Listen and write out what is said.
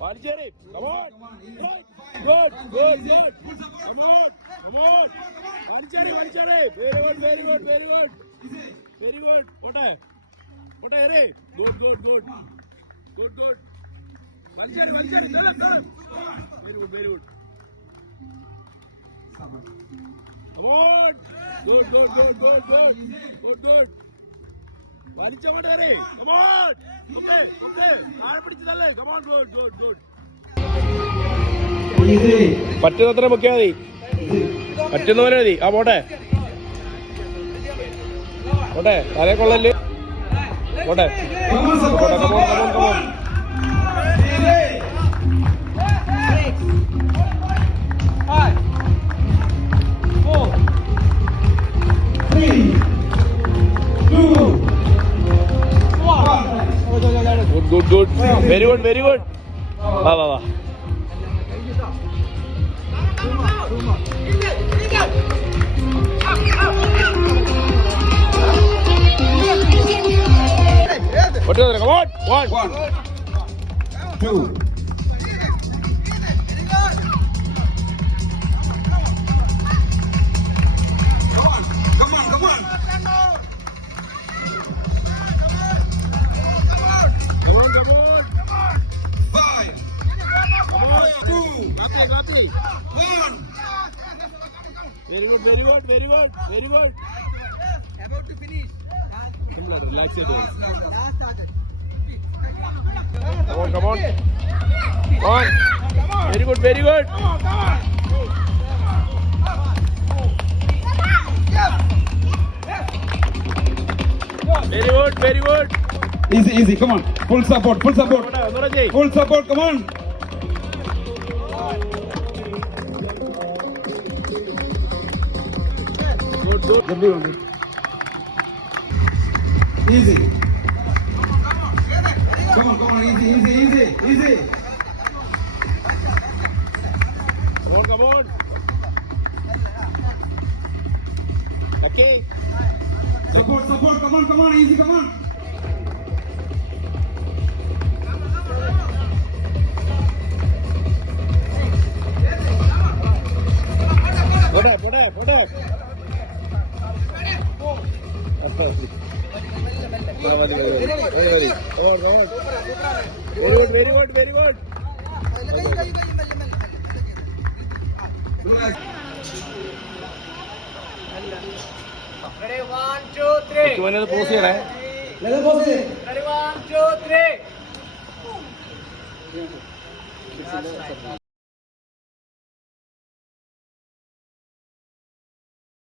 Marjorie, come on. Good, good, good. Come on, come on. Marjorie, Marjorie. Very good, very good, very good. Very good. What are? What are you? Good, good, good. Good, good. Marjorie, Marjorie. Come on, come on. Very good, very good. Come on. Good, good, good, good, good. Good, good. Come on okay okay താഴെ പിടിച്ചതല്ലേ come on good good good പറ്റുന്നത്ര മുഖ്യ മതി. പറ്റുന്നവരെ മതി. ആ പോട്ടെ. പോട്ടെ. തലേ കൊള്ളല്ലേ പോട്ടെ. പോട്ടെ come on come on come on good good very good very good വാ വാ വാ What do you want? One, one, two. Rapi, rapi. One. Very good, very good, very good, very good. About to finish. Come on, relax it. Come on, come on. On. Very good, very good. Come on, come on. Very good, very good. Easy, easy, come on. Full support, full support. Full support, come on. Easy. Come on, come on, easy, easy, easy, easy. Come on, come on. Okay. Support, support, come on, come on, easy, come on. Very good very good तो मैंने तो post किया है लेकिन post किया one two three